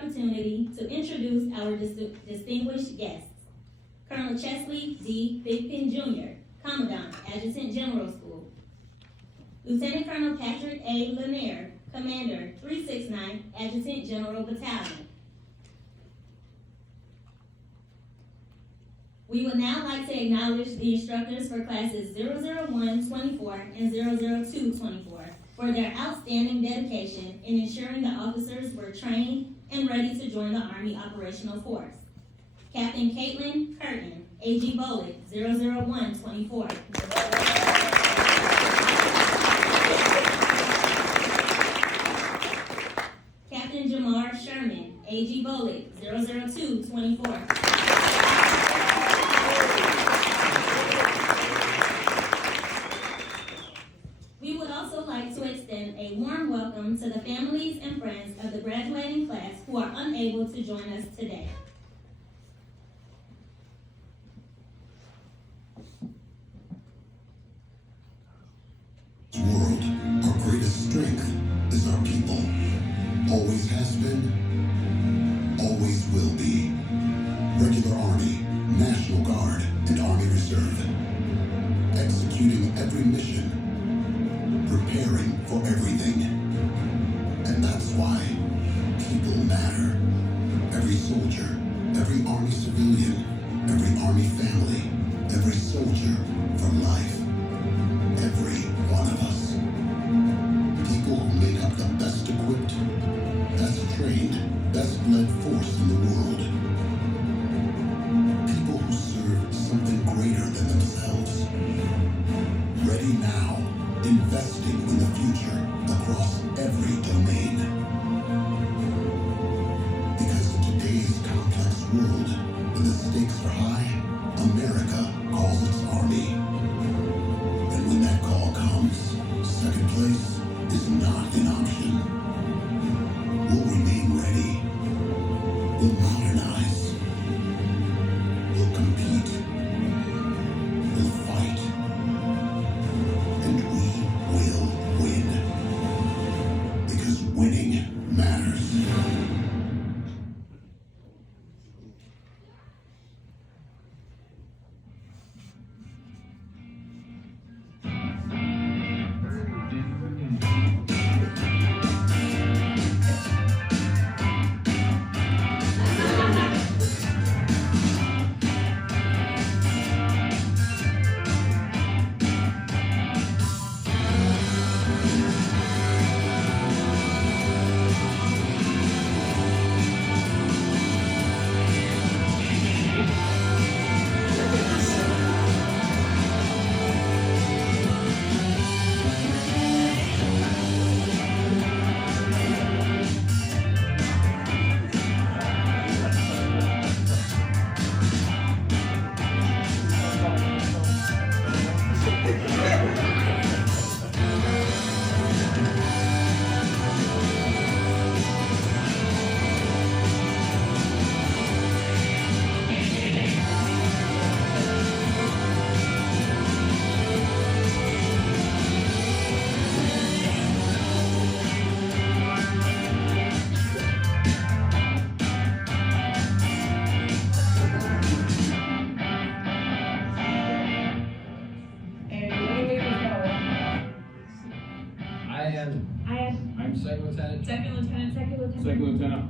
opportunity to introduce our distinguished guests. Colonel Chesley D. Thigpen Jr., Commandant, Adjutant General School. Lieutenant Colonel Patrick A. Lanier, Commander, 369, Adjutant General Battalion. We would now like to acknowledge the instructors for classes 001-24 and 002-24 for their outstanding dedication in ensuring the officers were trained and ready to join the Army Operational Force. Captain Caitlin Curtin, AG BOLC, 001-24. Captain Jamar Sherman, AG BOLC, 002-24. We would also like to extend a warm welcome to the families and friends of the graduating class who are unable to join us today. World, our greatest strength is our people. Always has been, always will be. Regular Army, National Guard, and Army Reserve. Executing every mission. Preparing for everything. And that's why people matter. Every soldier, every Army civilian, every Army family, every soldier for life. Every one of us. People who make up the best equipped, best trained, best led force in the world. People who serve something greater than themselves. Ready now. Investing in the future across every domain. Because in today's complex world, when the stakes are high, America calls its Army. And when that call comes, second place is not an option. We'll remain ready. We'll modernize. We'll compete. We'll fight. And we will win. Because winning matters.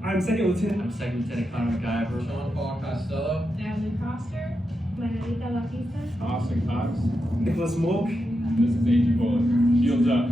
I'm Second Lieutenant. I'm Second Lieutenant Connor McIver. Sean Paul Costello. Natalie Foster. Manuelita Batista. Austin Cox. Nicholas Moak. This is AG BOLC. Shields up.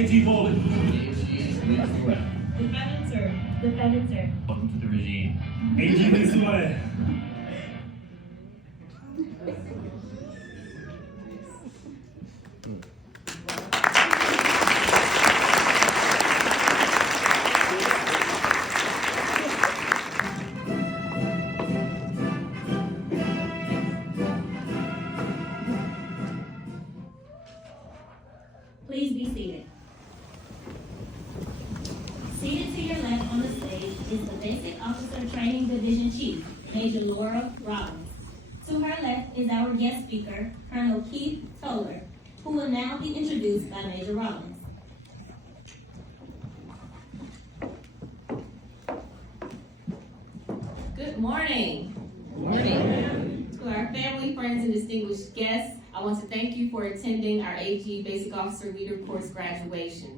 AG BOLC. Defendant, sir. Defendant, sir. Welcome to the regime. AG WILSONWAYWORKOUT. Please be seated. Seated to your left on the stage is the Basic Officer Training Division Chief, Major Laura Robbins. To her left is our guest speaker, Colonel Keith Toller, who will now be introduced by Major Robbins. Good morning. Good morning. To our family, friends, and distinguished guests, I want to thank you for attending our AG Basic Officer Leader Course graduation.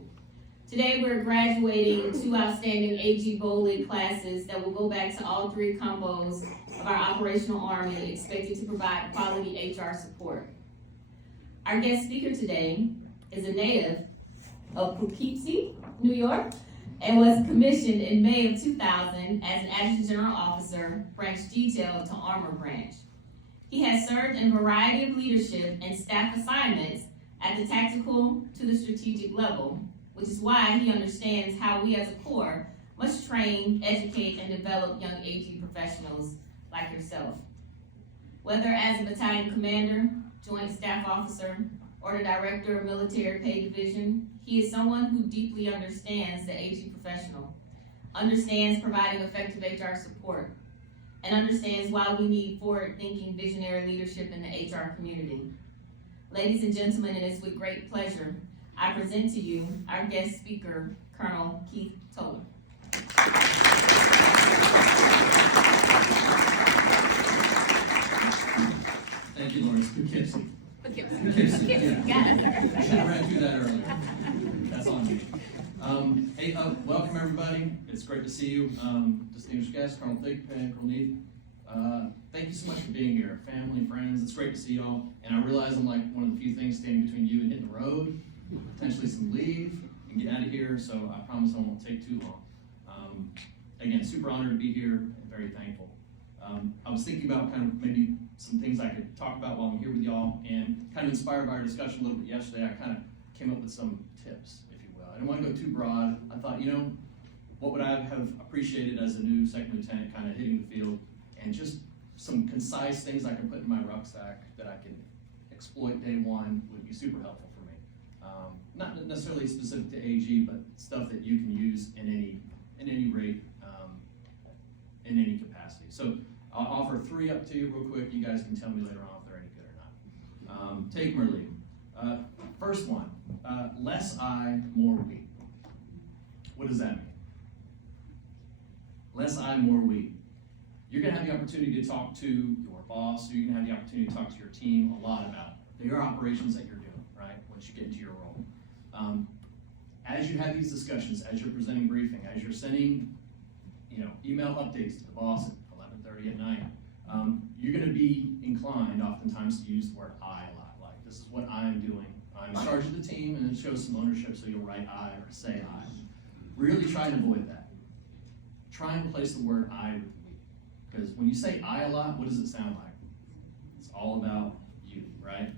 Today we're graduating 2 outstanding AG BOLC classes that will go back to all 3 combos of our operational army expected to provide quality HR support. Our guest speaker today is a native of Poughkeepsie, New York, and was commissioned in May of 2000 as an Adjutant General Officer, Branch Detail to Armor Branch. He has served in a variety of leadership and staff assignments at the tactical to the strategic level, which is why he understands how we as a Corps must train, educate, and develop young AG professionals like yourself. Whether as a battalion commander, joint staff officer, or the director of military pay division, he is someone who deeply understands the AG professional, understands providing effective HR support, and understands why we need forward-thinking visionary leadership in the HR community. Ladies and gentlemen, it is with great pleasure I present to you our guest speaker, Colonel Keith Toller. Thank you, Lawrence. Poughkeepsie. Poughkeepsie. Got it. I should have ran through that earlier. That's on me. Hey, welcome everybody. It's great to see you. Distinguished guests, Colonel Thigpen, Colonel Neef. Thank you so much for being here. Family, friends, it's great to see y'all. And I realize I'm like one of the few things standing between you and hitting the road, potentially some leave, and get out of here, so I promise I won't take too long. Again, super honored to be here and very thankful. I was thinking about kind of maybe some things I could talk about while I'm here with y'all, and kind of inspired by our discussion a little bit yesterday, I kind of came up with some tips, if you will. I didn't want to go too broad. I thought, what would I have appreciated as a new second lieutenant kind of hitting the field, and just some concise things I can put in my rucksack that I can exploit day one would be super helpful for me. Not necessarily specific to AG, but stuff that you can use in any rate, in any capacity. So I'll offer 3 up to you real quick. You guys can tell me later on if they're any good or not. Take them or leave them. First one, less I, more we. What does that mean? Less I, more we. You're gonna have the opportunity to talk to your boss, or you're gonna have the opportunity to talk to your team a lot about the operations that you're doing, right, once you get into your role. As you have these discussions, as you're presenting briefing, as you're sending email updates to the boss at 11:30 at night, you're gonna be inclined oftentimes to use the word I a lot, like this is what I'm doing. I'm in charge of the team, and it shows some ownership, so you'll write I or say I. Really try and avoid that. Try and replace the word I with we. Because when you say I a lot, what does it sound like? It's all about you, right?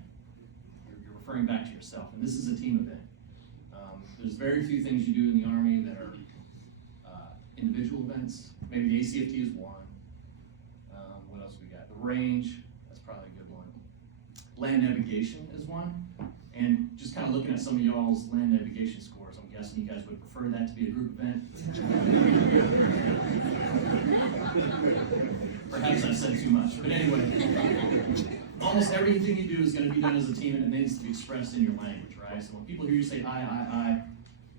You're referring back to yourself, and this is a team event. There's very few things you do in the Army that are individual events. Maybe the ACFT is one. What else we got? The range, that's probably a good one. Land navigation is one. And just kind of looking at some of y'all's land navigation scores, I'm guessing you guys would prefer that to be a group event. Perhaps I've said too much, but anyway. Almost everything you do is going to be done as a team, and it needs to be expressed in your language, right? So when people hear you say I,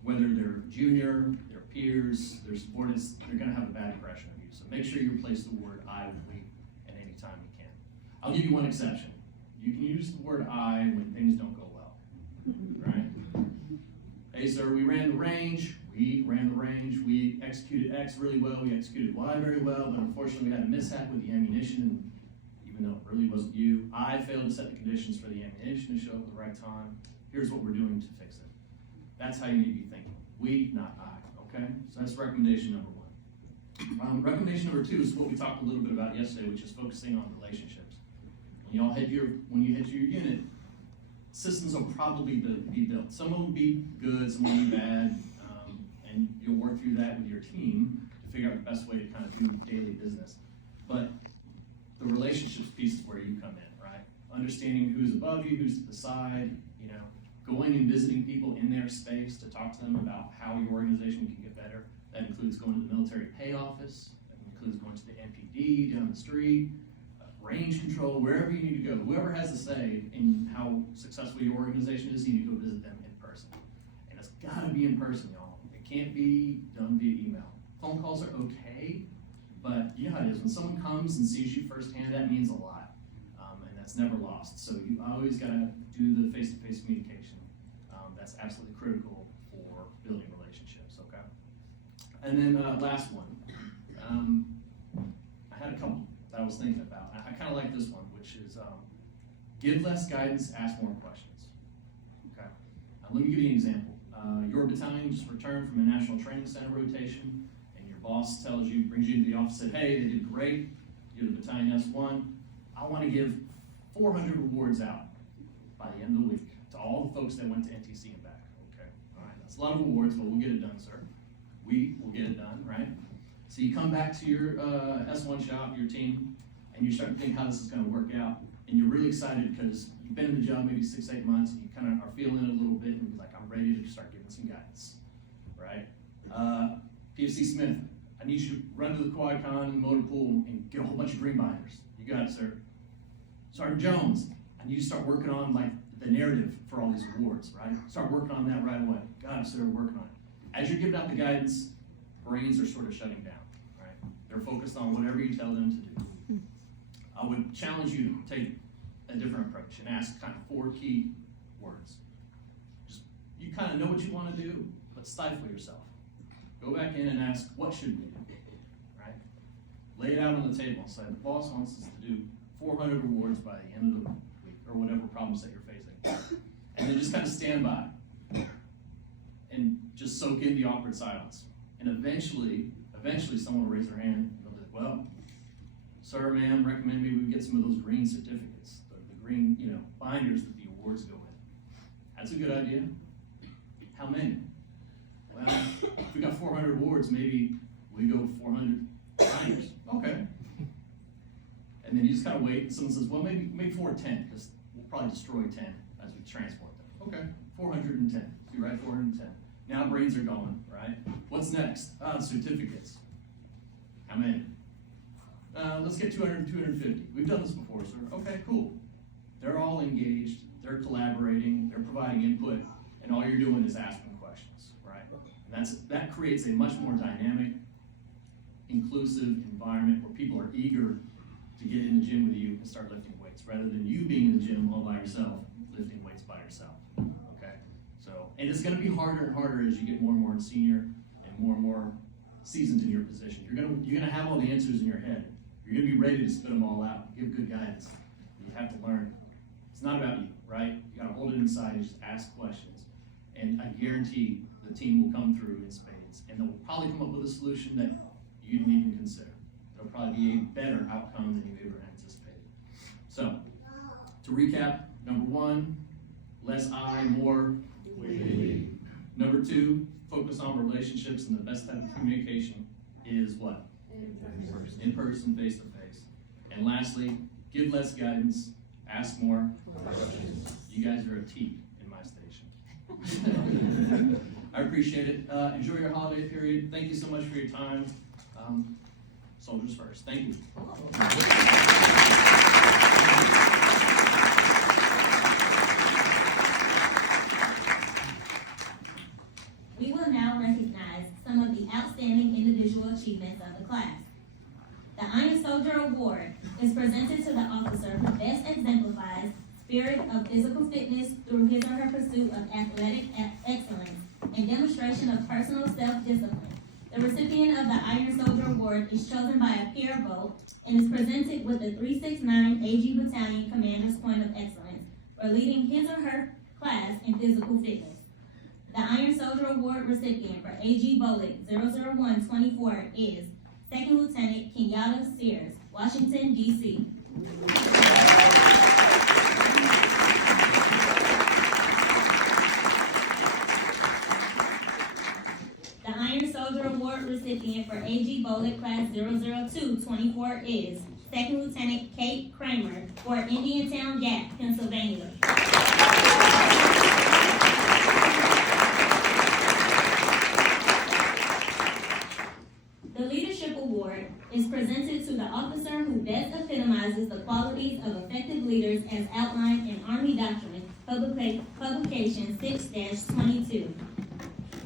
whether they're junior, their peers, their subordinates, they're going to have a bad impression of you. So make sure you replace the word I with we at any time you can. I'll give you one exception. You can use the word I when things don't go well, right? Hey, sir, we ran the range. We executed X really well. We executed Y very well, but unfortunately we had a mishap with the ammunition, and even though it really wasn't you, I failed to set the conditions for the ammunition to show up at the right time. Here's what we're doing to fix it. That's how you need to be thinking. We, not I, okay? So that's recommendation number one. Recommendation number two is what we talked a little bit about yesterday, which is focusing on relationships. When you head to your unit, systems will probably be built. Some will be good, some will be bad, and you'll work through that with your team to figure out the best way to kind of do daily business. But the relationships piece is where you come in, right? Understanding who's above you, who's to the side, going and visiting people in their space to talk to them about how your organization can get better. That includes going to the military pay office, that includes going to the MPD down the street, range control, wherever you need to go. Whoever has a say in how successful your organization is, you need to go visit them in person. And it's gotta be in person, y'all. It can't be done via email. Phone calls are okay, but you know how it is. When someone comes and sees you firsthand, that means a lot. And that's never lost. So you always gotta do the face-to-face communication. That's absolutely critical for building relationships, okay? And then last one. I had a couple that I was thinking about. I kind of like this one, which is give less guidance, ask more questions. Okay. Let me give you an example. Your battalion just returned from a national training center rotation, and your boss brings you into the office, said, hey, they did great. You're the battalion S1. I want to give 400 rewards out by the end of the week to all the folks that went to NTC and back. Okay. All right. That's a lot of awards, but we'll get it done, sir. We will get it done, right? So you come back to your S1 shop, your team, and you start to think how this is going to work out. And you're really excited because you've been in the job maybe 6-8 months, and you kind of are feeling it a little bit, and you're like, I'm ready to start giving some guidance, right? PFC Smith, I need you to run to the quad con and the motor pool and get a whole bunch of green binders. You got it, sir. Sergeant Jones, I need you to start working on like the narrative for all these awards, right? Start working on that right away. Got it, sir, working on it. As you're giving out the guidance, brains are sort of shutting down, right? They're focused on whatever you tell them to do. I would challenge you to take a different approach and ask kind of 4 key words. Just, you kind of know what you want to do, but stifle yourself. Go back in and ask, what should we do, right? Lay it out on the table and say, the boss wants us to do 400 awards by the end of the week, or whatever problems that you're facing. And then just kind of stand by and just soak in the awkward silence. And eventually someone will raise their hand and they'll be like, well, sir, ma'am, recommend maybe we get some of those green certificates, the green, binders that the awards go in. That's a good idea. How many? Well, if we got 400 awards, maybe we go 400 binders. Okay. And then you just kind of wait, and someone says, well, maybe 410, because we'll probably destroy 10 as we transport them. Okay, 410. You write 410. Now brains are going, right? What's next? Certificates. How many? Let's get 200 and 250. We've done this before, sir. Okay, cool. They're all engaged, they're collaborating, they're providing input, and all you're doing is asking questions, right? And that creates a much more dynamic, inclusive environment where people are eager to get in the gym with you and start lifting weights, rather than you being in the gym all by yourself, lifting weights by yourself, okay? So, and it's gonna be harder and harder as you get more and more senior and more seasoned in your position. You're gonna have all the answers in your head. You're gonna be ready to spit them all out, give good guidance. You have to learn. It's not about you, right? You gotta hold it inside and just ask questions. And I guarantee the team will come through in spades, and they'll probably come up with a solution that you didn't even consider. There'll probably be a better outcome than you ever anticipated. So, to recap, number 1, less I, more we. Number 2, focus on relationships, and the best type of communication is what? In person, face to face. And lastly, give less guidance, ask more questions. You guys are a T in my station. I appreciate it. Enjoy your holiday period. Thank you so much for your time. Soldiers first. Thank you. We will now recognize some of the outstanding individual achievements of the class. The Iron Soldier Award is presented to the officer who best exemplifies spirit of physical fitness through his or her pursuit of athletic excellence and demonstration of personal self-discipline. The recipient of the Iron Soldier Award is chosen by a peer vote and is presented with the 369 AG Battalion Commander's Point of Excellence for leading his or her class in physical fitness. The Iron Soldier Award recipient for AG BOLC 00124 is Second Lieutenant Kenyatta Sears, Washington, D.C. The Iron Soldier Award recipient for AG BOLC Class 00224 is Second Lieutenant Kate Kramer for Indiantown Gap, Pennsylvania. The Leadership Award is presented to the officer who best epitomizes the qualities of effective leaders as outlined in Army Doctrine, Publication 6-22.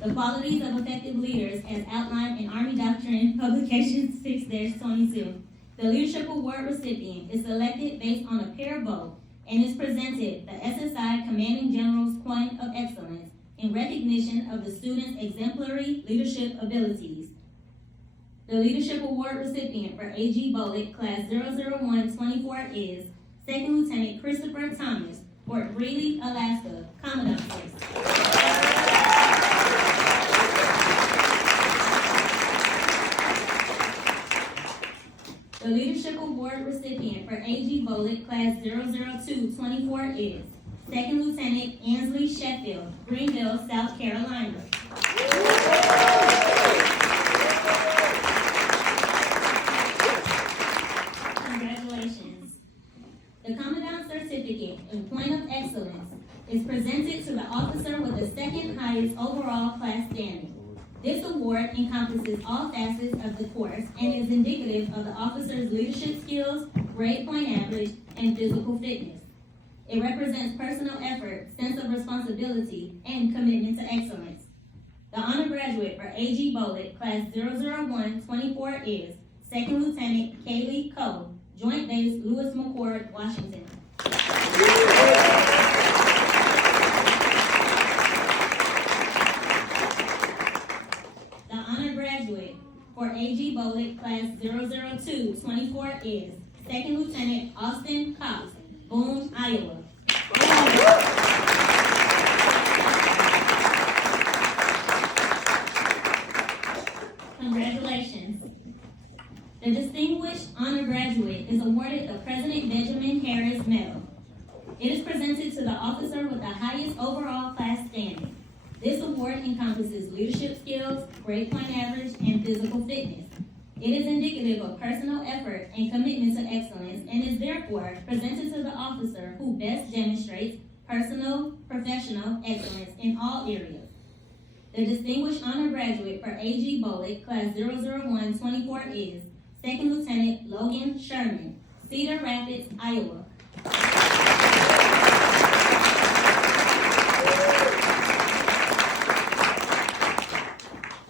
The qualities of effective leaders as outlined in Army Doctrine, Publication 6-22. The Leadership Award recipient is selected based on a pair vote and is presented the SSI Commanding General's Point of Excellence in recognition of the student's exemplary leadership abilities. The Leadership Award recipient for AG BOLC Class 00124 is Second Lieutenant Christopher Thomas, Fort Greeley, Alaska, Commandant Force. The Leadership Award recipient for AG BOLC Class 00224 is Second Lieutenant Ansley Sheffield, Greenville, South Carolina. Congratulations. The Commandant's Certificate in Point of Excellence is presented to the officer with the second highest overall class standing. This award encompasses all facets of the course and is indicative of the officer's leadership skills, grade point average, and physical fitness. It represents personal effort, sense of responsibility, and commitment to excellence. The honor graduate for AG BOLC Class 00124 is Second Lieutenant Kaylee Cole, Joint Base Lewis McCord, Washington. The honor graduate for AG BOLC Class 00224 is Second Lieutenant Austin Cox, Boone, Iowa. Congratulations. The Distinguished Honor Graduate is awarded the President Benjamin Harris Medal. It is presented to the officer with the highest overall class standing. This award encompasses leadership skills, grade point average, and physical fitness. It is indicative of personal effort and commitment to excellence and is therefore presented to the officer who best demonstrates personal, professional excellence in all areas. The Distinguished Honor Graduate for AG BOLC Class 00124 is Second Lieutenant Logan Sherman, Cedar Rapids, Iowa.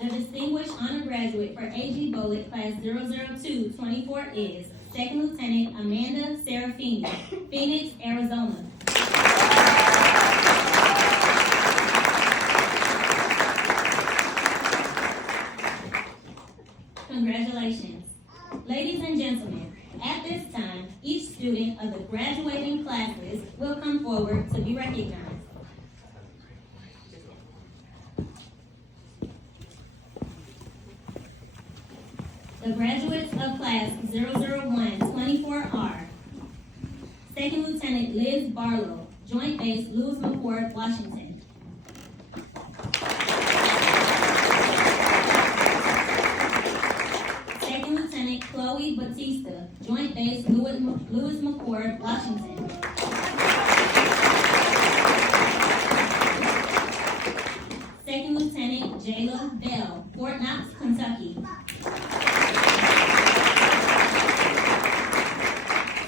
The Distinguished Honor Graduate for AG BOLC Class 00224 is Second Lieutenant Amanda Serafini, Phoenix, Arizona. Congratulations. Ladies and gentlemen, at this time, each student of the graduating classes will come forward to be recognized. The graduates of Class 00124 are Second Lieutenant Liz Barlow, Joint Base Lewis McCord, Washington. Second Lieutenant Chloe Batista, Joint Base Lewis McCord, Washington. Second Lieutenant Jayla Bell, Fort Knox, Kentucky.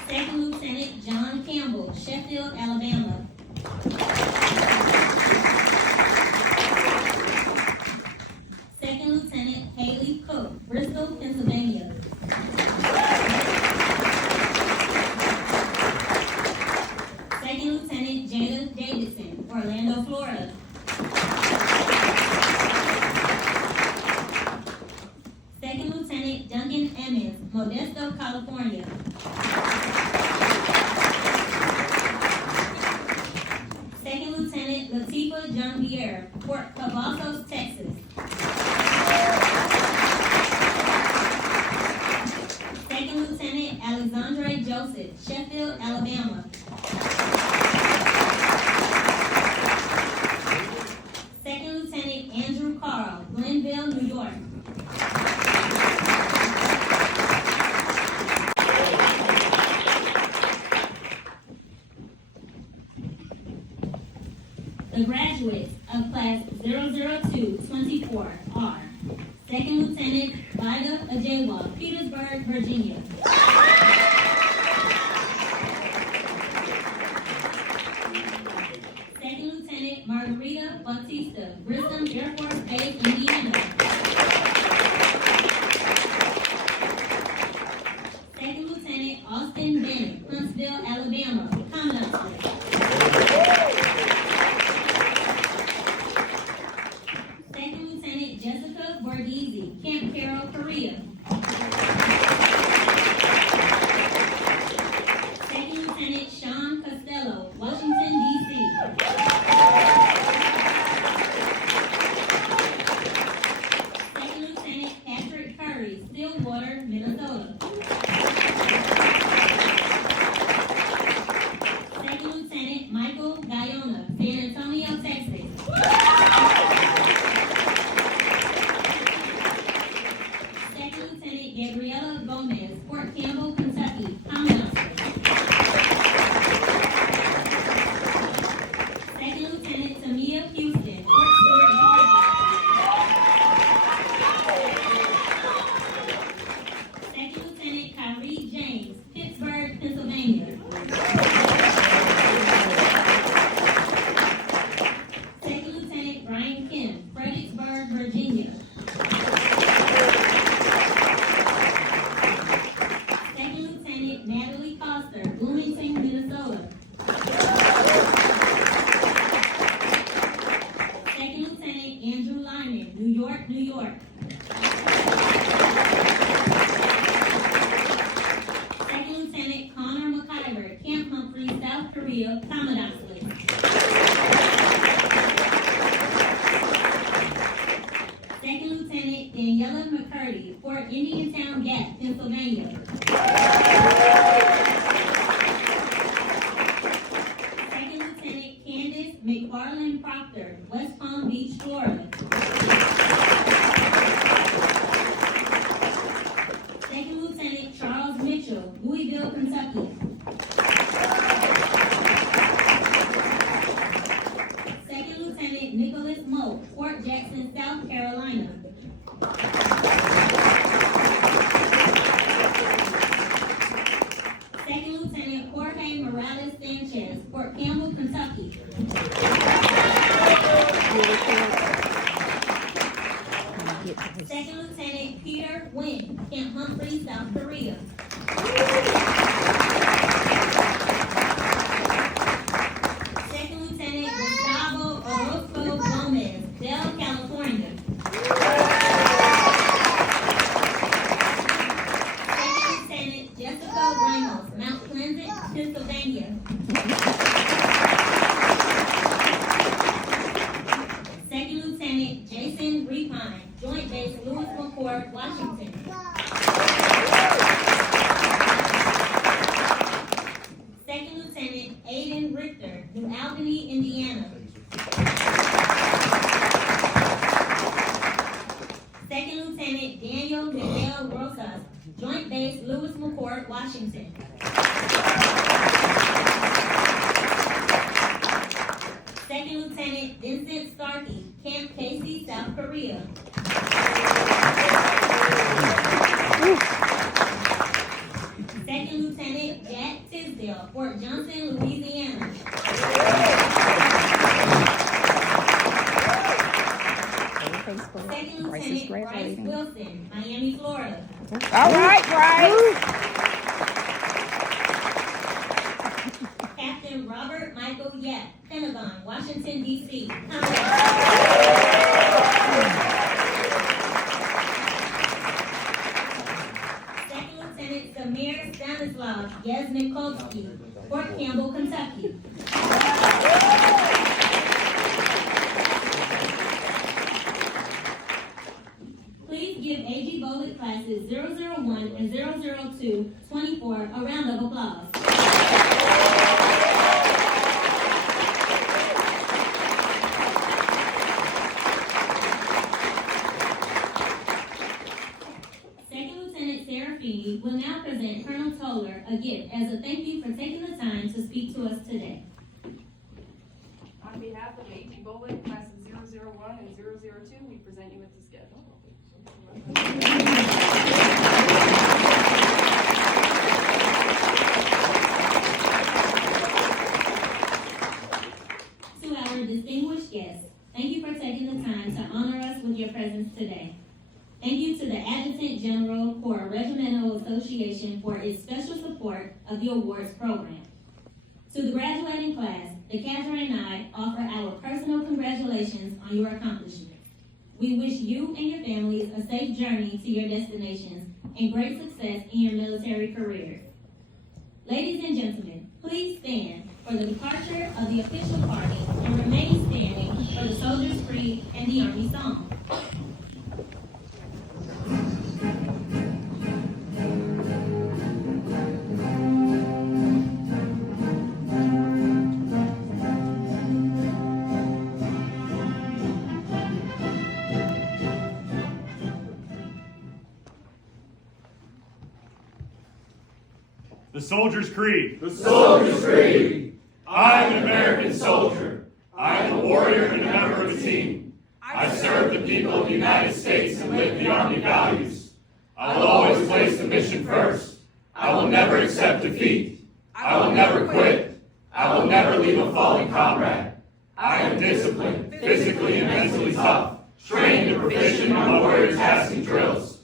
Second Lieutenant John Campbell, Sheffield, Alabama. Second Lieutenant Haley Cook, Bristol, Pennsylvania. Second Lieutenant Jada Davidson, Orlando, Florida. Second Lieutenant Duncan Emmons, Modesto, California. Second Lieutenant Latifa Jean-Pierre, Fort The graduates of Class 00224 are Second Lieutenant Vida Ajewa, Petersburg, Virginia. Second Lieutenant Margarita Bautista, Grissom Air Force Base, Indiana. Second Lieutenant Austin Bennett, Huntsville, Alabama, Commandant. Second Lieutenant Jessica Borghese, Camp Carroll, Korea. Second Lieutenant Sean Costello, Washington, D.C. Second Lieutenant Patrick Curry, Stillwater, Minnesota. Second Lieutenant Michael Guyona, San Antonio, Texas. Second Lieutenant Gabriela Gomez, Fort Campbell, Kentucky, Commandant. Second Lieutenant Tamia Houston, Fort Stewart, Georgia. Second Lieutenant Kyrie James, Pittsburgh, Pennsylvania. Second Lieutenant Brian Kim, Fredericksburg, Virginia. Second Lieutenant Natalie Foster, Bloomington, Minnesota. Second Lieutenant Andrew Lyman, New York, New York. Second Lieutenant Connor McIver, Camp Humphreys, South Korea, Commandant. Second Lieutenant Daniela McCurdy, Fort Indiantown Gap, Pennsylvania. Second Lieutenant Candace McFarland Proctor, West Palm Beach, Florida. Second Lieutenant Charles Mitchell, Louisville, Kentucky. Second Lieutenant Nicholas Moe, Fort Jackson, South Carolina. Second Lieutenant Jorge Morales Sanchez, Fort Campbell, Kentucky. Second Lieutenant Peter Nguyen, Camp Humphreys, South Korea. Second Lieutenant Gustavo Orozco Gomez, Del, California. Second Lieutenant Jessica Ramos, Mount Pleasant, Pennsylvania. Second Lieutenant Jason Repine, Joint Base Lewis McCord, Washington. Second Lieutenant Aiden Richter, New Albany, Indiana. Second Lieutenant Daniel Miguel Rosas, Joint Base Lewis McCord, Washington. Second Lieutenant Vincent Starkey, Camp Casey, South Korea. Second Lieutenant Jack Tisdale, Fort Johnson, Louisiana. Second Lieutenant Bryce Wilson, Miami, Florida. All right, Bryce. Captain Robert Michael Yap, Pentagon, Washington, D.C. Second Lieutenant Samir Stanislav Yasnikovsky, Fort Campbell, Kentucky. Please give AG BOLC classes 001 and 002 24 a round of applause. Second Lieutenant Sarah Feeney will now present Colonel Toller a gift as a thank you for taking the time to speak to us today. On behalf of AG Lieutenant General for a Regimental Association for its special support of the awards program. To the graduating class, the cadre and I offer our personal congratulations on your accomplishments. We wish you and your families a safe journey to your destinations and great success in your military careers. Ladies and gentlemen, please stand for the departure of the official party and remain standing for the Soldier's Creed and the Army Song. The Soldier's Creed. The Soldier's Creed. I am an American soldier. I am a warrior and a member of a team. I serve the people of the United States and live the Army values. I will always place the mission first. I will never accept defeat. I will never quit. I will never leave a fallen comrade. I am disciplined, physically and mentally tough, trained and proficient in my warrior tasks and drills.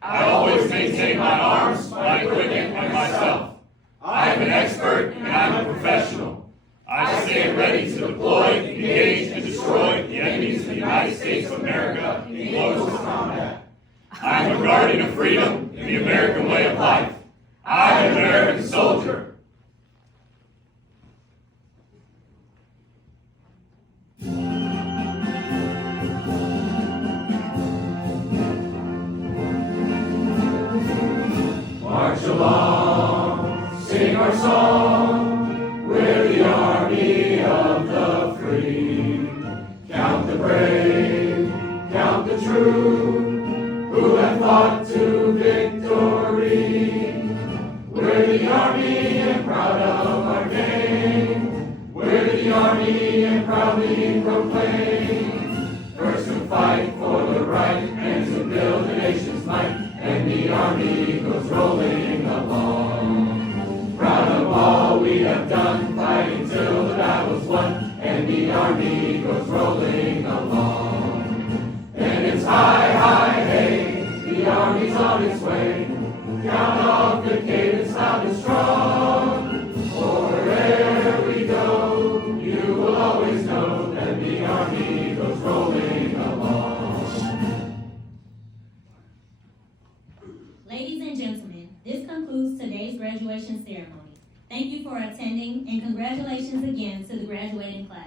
I always maintain my arms, my equipment, and myself. I am an expert and I am a professional. I stand ready to deploy, engage, and destroy the enemies of the United States of America in close combat. I am a guardian of freedom and the American way of life. I am an American soldier. March along, sing our song, we're the army of the free. Count the brave, count the true, who have fought to victory. We're the army and proud of our name. We're the army and proudly proclaim. First to fight for the right and to build the nation's might. And the army goes rolling along. Proud of all we have done, fighting till the battle's won. And the army goes rolling along. And it's hi, hi, hey, the army's on its way. Count off the cadence loud and strong. For wherever we go, you will always know that the army goes rolling along. Ladies and gentlemen, this concludes today's graduation ceremony. Thank you for attending and congratulations again to the graduating class.